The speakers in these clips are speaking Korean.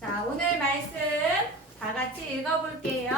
자, 오늘 말씀 다 같이 읽어볼게요.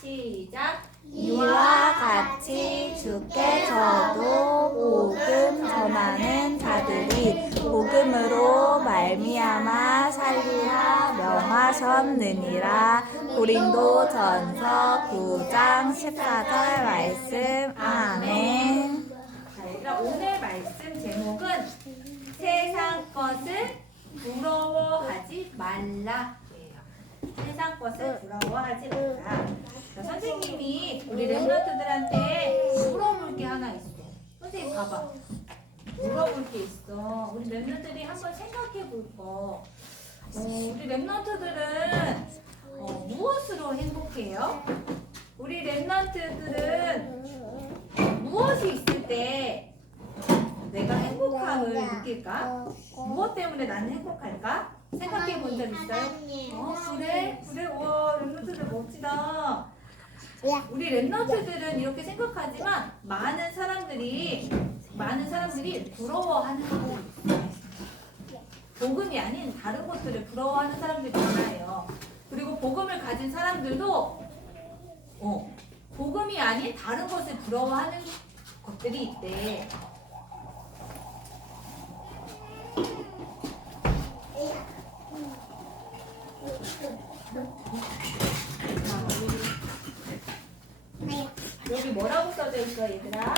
시작. 이와 같이 주께 저도 복음 전하는 자들이 복음으로 말미암아 살리라 명하셨느니라. 고린도전서 9장 14절 말씀. 아멘. 자, 얘들아, 오늘 말씀 제목은 세상 것을 부러워하지 말라. 세상 것을 부러워하지 말라. 자, 선생님이 우리 랩런트들한테 물어볼 게 하나 있어. 선생님 봐봐. 물어볼 게 있어. 우리 랩런트들이 한번 생각해 볼 거. 우리 랩런트들은 무엇으로 행복해요? 우리 랩런트들은 무엇이 있을 때 내가 행복함을 느낄까? 무엇 때문에 나는 행복할까? 생각해 본 적 있어요? 그래? 와, 랩런트들 멋지다. 우리 랩런트들은 이렇게 생각하지만 많은 사람들이 부러워하는 사람들이 있어요. 복음이 아닌 다른 것들을 부러워하는 사람들이 많아요. 그리고 복음을 가진 사람들도 복음이 아닌 다른 것을 부러워하는 것들이 있대. 여기 뭐라고 써져 있어, 얘들아?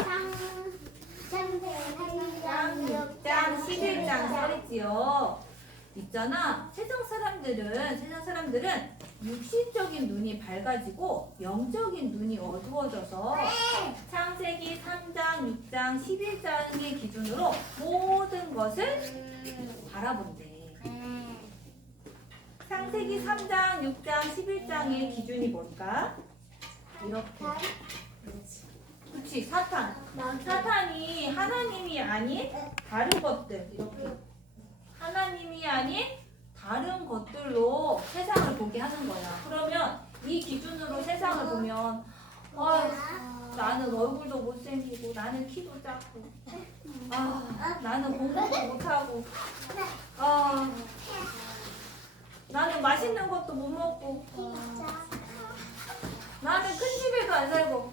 6장 11장 써있지요. 있잖아. 세상 사람들은 육신적인 눈이 밝아지고 영적인 눈이 어두워져서 창세기 3장, 6장, 11장의 기준으로 모든 것을 바라본대. 창세기 3장, 6장, 11장의 기준이 뭘까? 이렇게. 그렇지, 사탄이 하나님이 아닌 다른 것들, 이렇게 하나님이 아닌 다른 것들로 세상을 보게 하는 거야. 그러면 이 기준으로 세상을 보면 나는 얼굴도 못생기고, 나는 키도 작고, 나는 공부도 못하고, 나는 맛있는 것도 못 먹고, 나는 큰 집에도 안 살고,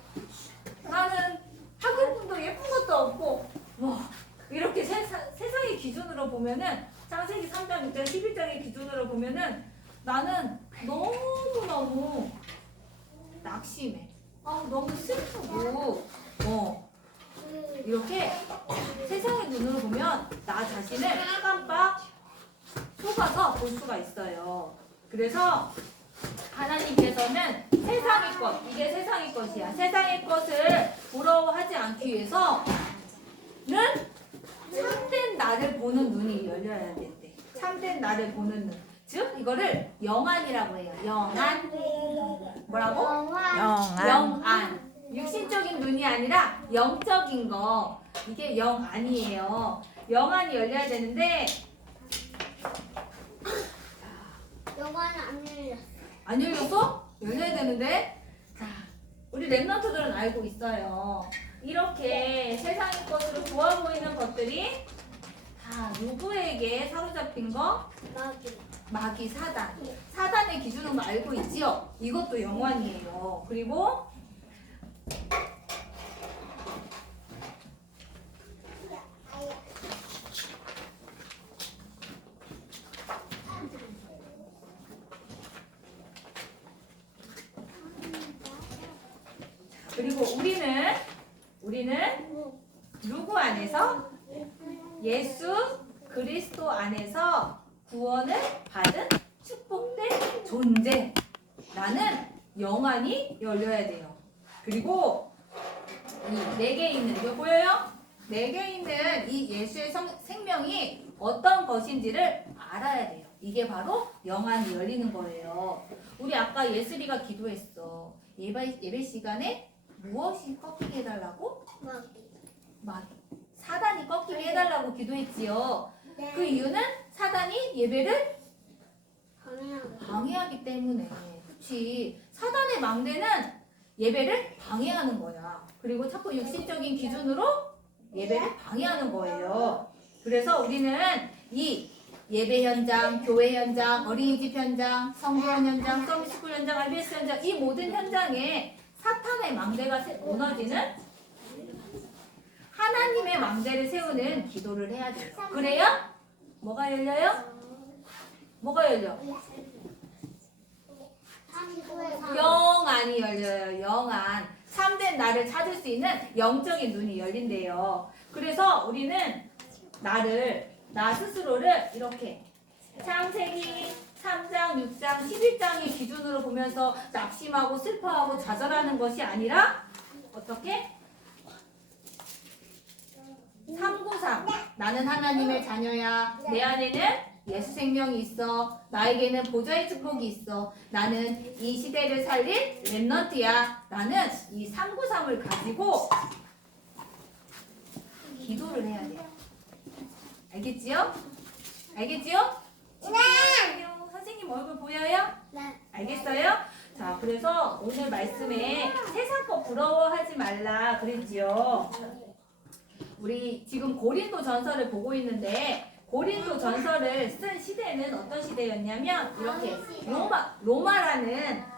나는 학교도 예쁜 것도 없고, 이렇게 세상의 기준으로 보면은, 창세기 3장, 6장, 11장의 기준으로 보면은 나는 너무너무 낙심해. 너무 슬프고, 이렇게 세상의 눈으로 보면 나 자신을 깜빡 속아서 볼 수가 있어요. 그래서 하나님께서는 세상의 것, 이게 세상의 것이야. 세상의 것을 부러워하지 않기 위해서는 참된 나를 보는 눈이 열려야 된대. 참된 나를 보는 눈. 즉, 이거를 영안이라고 해요. 영안. 뭐라고? 영안. 육신적인 눈이 아니라 영적인 거. 이게 영안이에요. 영안이 열려야 되는데, 영화는 안 열렸어. 안 열렸어? 열려야 되는데. 자, 우리 랩런트들은 알고 있어요. 이렇게 세상의 것으로 좋아 보이는 것들이 다 누구에게 사로잡힌 거? 마귀, 사단. 사단의 기준으로 알고 있지요? 이것도 영원이에요. 그리고 우리는 누구 안에서? 예수 그리스도 안에서 구원을 받은 축복된 존재. 나는 영안이 열려야 돼요. 그리고 내게 있는, 이거 보여요? 내게 있는 이 예수의 생명이 어떤 것인지를 알아야 돼요. 이게 바로 영안이 열리는 거예요. 우리 아까 예슬이가 기도했어. 예배 시간에 무엇이 꺾이게 해달라고? 마귀. 사단이 꺾이게 해달라고 기도했지요. 그 이유는 사단이 예배를 방해하기 때문에. 그치. 사단의 망대는 예배를 방해하는 거야. 그리고 자꾸 육신적인 기준으로 예배를 방해하는 거예요. 그래서 우리는 이 예배 현장, 교회 현장, 어린이집 현장, 성교원 현장, 서비스쿨 현장, RBS 현장 이 모든 현장에 사탄의 망대가 무너지는 하나님의 망대를 세우는 기도를 해야 돼요. 그래요? 뭐가 열려요? 뭐가 열려? 영안이 열려요. 영안. 참된 나를 찾을 수 있는 영적인 눈이 열린대요. 그래서 우리는 나 스스로를 이렇게 창세기 3장, 6장, 11장의 기준으로 보면서 낙심하고 슬퍼하고 좌절하는 것이 아니라 어떻게? 393 나는 하나님의 자녀야. 내 안에는 예수 생명이 있어. 나에게는 보좌의 축복이 있어. 나는 이 시대를 살릴 렘넌트야. 나는 이 393을 가지고 기도를 해야 돼요. 알겠지요? 알겠지요? 네. 선생님 얼굴 보여요? 네. 알겠어요? 자, 그래서 오늘 말씀에 세상 거 부러워하지 말라 그랬지요. 우리 지금 고린도 전서를 보고 있는데 고린도 전서를 쓴 시대는 어떤 시대였냐면 이렇게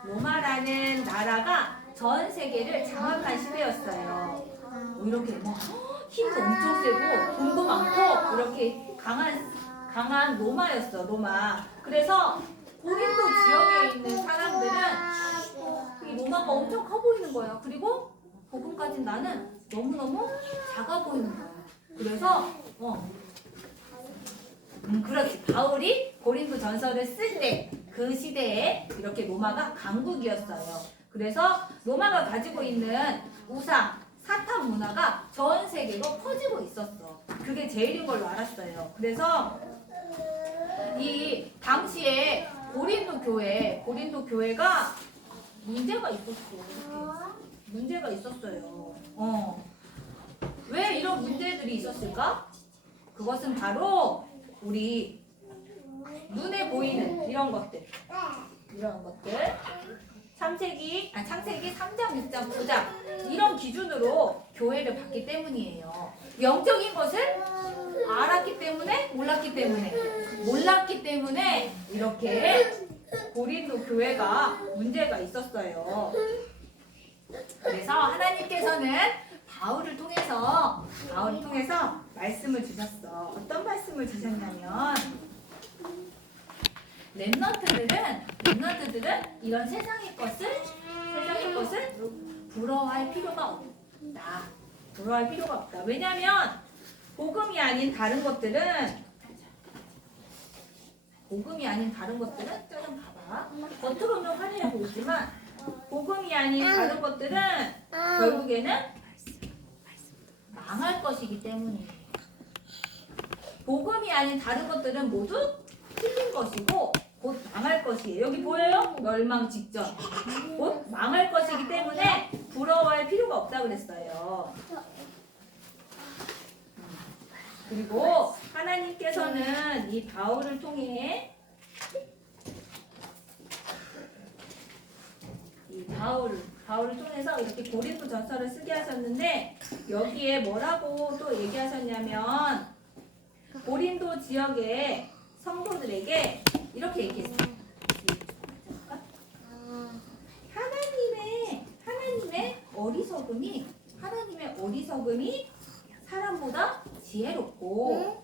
로마라는 나라가 전 세계를 장악한 시대였어요. 이렇게 뭐 힘도 엄청 세고 돈도 많고 이렇게 강한 로마였어. 로마. 그래서 고린도 지역에 있는 사람들은 이 로마가 엄청 커 보이는 거예요. 그리고 복음까지 나는 너무너무 작아 보이는 거예요. 그래서 그렇지. 바울이 고린도 전서를 쓸 때 그 시대에 이렇게 로마가 강국이었어요. 그래서 로마가 가지고 있는 우상, 사탄 문화가 전 세계로 퍼지고 있었어. 그게 제일인 걸로 알았어요. 그래서 이 당시에 고린도 교회가 문제가 있었어. 문제가 있었어요. 왜 이런 문제들이 있었을까? 그것은 바로 우리 눈에 보이는 이런 것들 창세기 3장, 6장, 9장 이런 기준으로 교회를 봤기 때문이에요. 영적인 것을 알았기 때문에 몰랐기 때문에 이렇게 고린도 교회가 문제가 있었어요. 그래서 하나님께서는 바울을 통해서 말씀을 주셨어. 어떤 말씀을 주셨냐면 렘넌트들은 이런 세상의 것을 부러워할 필요가 없다. 왜냐하면 복음이 아닌 다른 것들은 짜장 봐봐. 겉으로는 화려해 보이지만 복음이 아닌 다른 것들은 결국에는 망할 것이기 때문이에요. 복음이 아닌 다른 것들은 모두 틀린 것이고 곧 망할 것이에요. 여기 보여요? 멸망 직전. 곧 망할 것이기 때문에 부러워할 필요가 없다 그랬어요. 그리고 하나님께서는 이 바울을 통해 바울을 통해서 이렇게 고린도 전서를 쓰게 하셨는데 여기에 뭐라고 또 얘기하셨냐면 고린도 지역의 성도들에게 이렇게 얘기했어요. 하나님의 어리석음이 사람보다 지혜롭고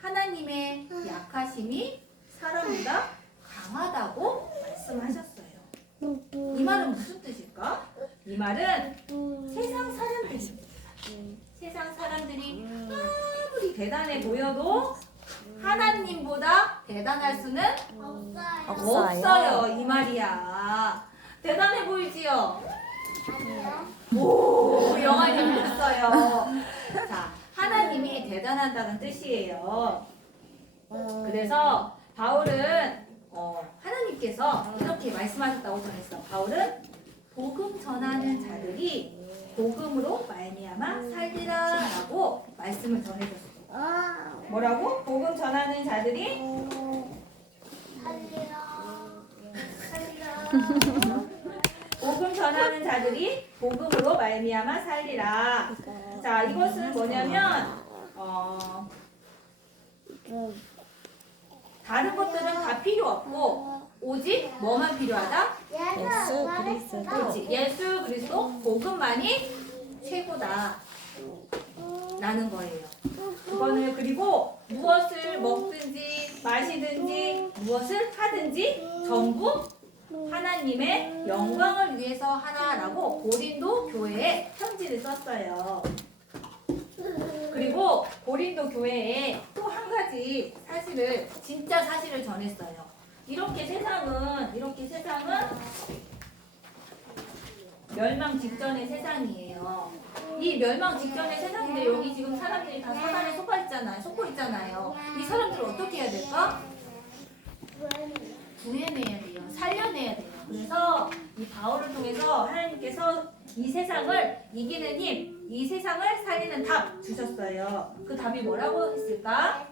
하나님의 약하심이 사람보다 강하다고 말씀하셨어요. 이 말은 무슨 뜻일까? 이 말은 세상 사람들이 아무리 대단해 보여도 하나님보다 대단할 수는 없어요. 이 말이야. 대단해 보이지요? 오, 영환이 믿었어요. 자, 하나님이 대단하다는 뜻이에요. 그래서 바울은 하나님께서 이렇게 말씀하셨다고 전했어. 바울은 복음 전하는 자들이 복음으로 말미암아 살리라라고 말씀을 전해줬어. 뭐라고? 복음 전하는 자들이 복음 전하는 자들이 복음으로 말미암아 살리라. 자, 이것은 뭐냐면 다른 것들은 다 필요 없고 오직 뭐만 필요하다? 예수 그리스도 그렇지. 예수 그리스도 복음만이 최고다 라는 거예요. 그거는 그리고 무엇을 먹든지 마시든지 무엇을 하든지 전부 하나님의 영광을 위해서 하나라고 고린도 교회에 편지를 썼어요. 그리고 고린도 교회에 또 한 가지 사실을 진짜 사실을 전했어요. 이렇게 세상은 멸망 직전의 세상이에요. 이 멸망 직전의 세상인데 여기 지금 사람들이 다 사단에 속고 있잖아요. 이 사람들을 어떻게 해야 될까? 구해내야 돼요. 살려내야 돼요. 그래서 이 바울을 통해서 하나님께서 이 세상을 이기는 힘, 이 세상을 살리는 답 주셨어요. 그 답이 뭐라고 했을까?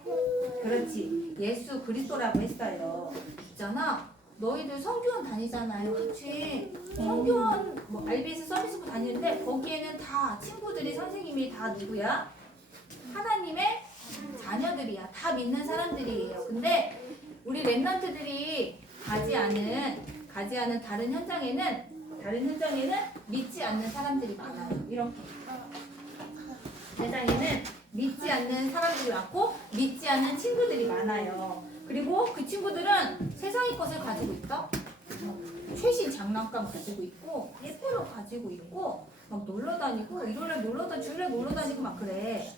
그렇지. 예수 그리스도라고 했어요. 있잖아. 너희들 성교원 다니잖아요. 그치? 성교원 뭐 RBS 서비스부 다니는데 거기에는 다 친구들이 선생님이 다 누구야? 하나님의 자녀들이야. 다 믿는 사람들이에요. 근데 우리 랩런트들이 가지 않은 다른 현장에는 믿지 않는 사람들이 많아요. 이렇게 세상에는 믿지 않는 사람들이 많고 믿지 않는 친구들이 많아요. 그리고 그 친구들은 세상의 것을 가지고 있다. 최신 장난감 가지고 있고 예쁜 옷 가지고 있고 막 놀러 다니고 일요일에 놀러 다니고 주일에 놀러 다니고 막 그래.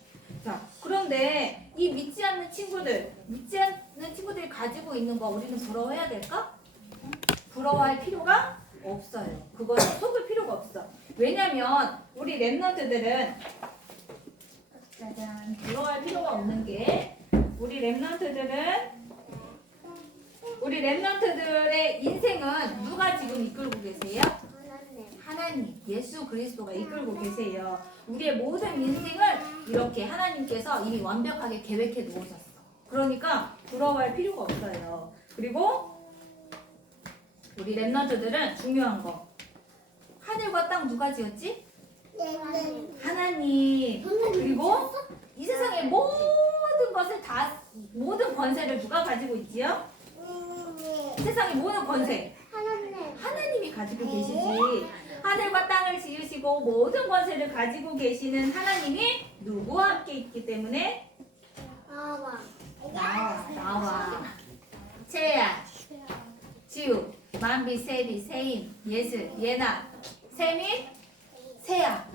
자, 그런데 이 믿지 않는 친구들이 가지고 있는 거 우리는 부러워해야 될까? 부러워할 필요가 없어요. 그거는 속을 필요가 없어. 왜냐면 우리 랩런트들은 짜잔, 부러워할 필요가 없는 게 우리 랩런트들의 인생은 누가 지금 이끌고 계세요? 하나님, 예수 그리스도가 이끌고 계세요. 우리의 모든 인생을 이렇게 하나님께서 이미 완벽하게 계획해 놓으셨어. 그러니까 부러워할 필요가 없어요. 그리고 우리 랩런트들은 중요한 거. 하늘과 땅 누가 지었지? 하나님. 그리고 이 세상의 모든 권세를 누가 가지고 있지요? 세상의 모든 권세. 하나님이 가지고 계시지. 하늘과 땅을 지으시고 모든 권세를 가지고 계시는 하나님이 누구와 함께 있기 때문에 나와 채야 지우 만비 세비 세임 예슬 예나 세미 세야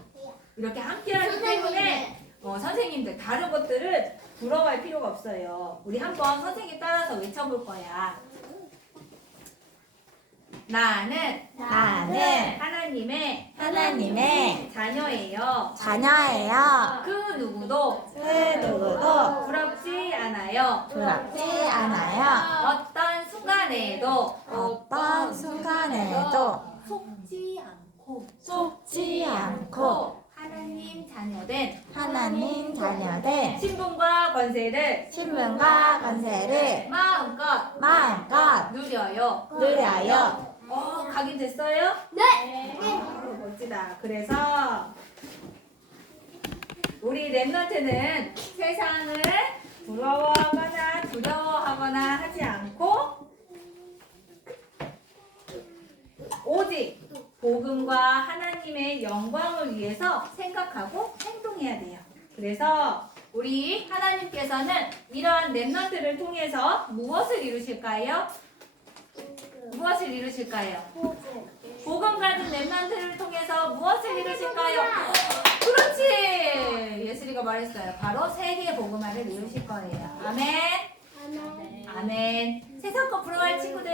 이렇게 함께 하기 때문에 선생님들 다른 것들은 부러워할 필요가 없어요. 우리 한번 선생님 따라서 외쳐볼 거야. 나는 하나님의 자녀예요. 그 누구도 부럽지 않아요. 어떤 순간에도 속지 않고 하나님 자녀된 신분과 권세를 마음껏 누려요. 각인됐어요? 네. 멋지다. 그래서 우리 랩런트는 세상을 부러워하거나 두려워하거나 하지 않고 오직 복음과 하나님의 영광을 위해서 생각하고 행동해야 돼요. 그래서 우리 하나님께서는 이러한 랩런트를 통해서 무엇을 이루실까요? 복음 가진 랩런트를 통해서 무엇을 이루실까요? 그렇지! 예슬이가 말했어요. 바로 세계 복음화를 이루실 거예요. 아멘. 세상 거 부러워할 친구들.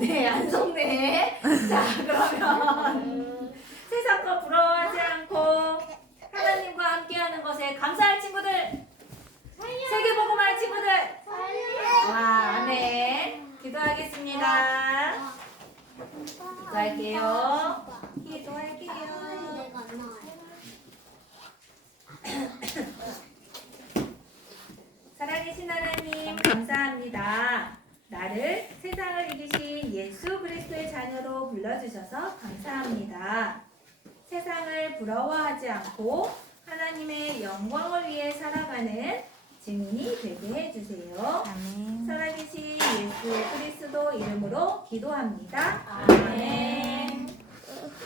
네, 안 속네. 자, 그러면 세상 거 부러워하지 않고 하나님과 함께하는 것에 감사할 친구들. 세계 복음화할 친구들. 아멘. 기도하겠습니다. 기도할게요. 살아계신 하나님 감사합니다. 나를 세상을 이기신 예수 그리스도의 자녀로 불러주셔서 감사합니다. 세상을 부러워하지 않고 하나님의 영광을 위해 살아가는 증인이 되게 해주세요. 아멘. 살아계신 예수 그리스도 이름으로 기도합니다. 아멘.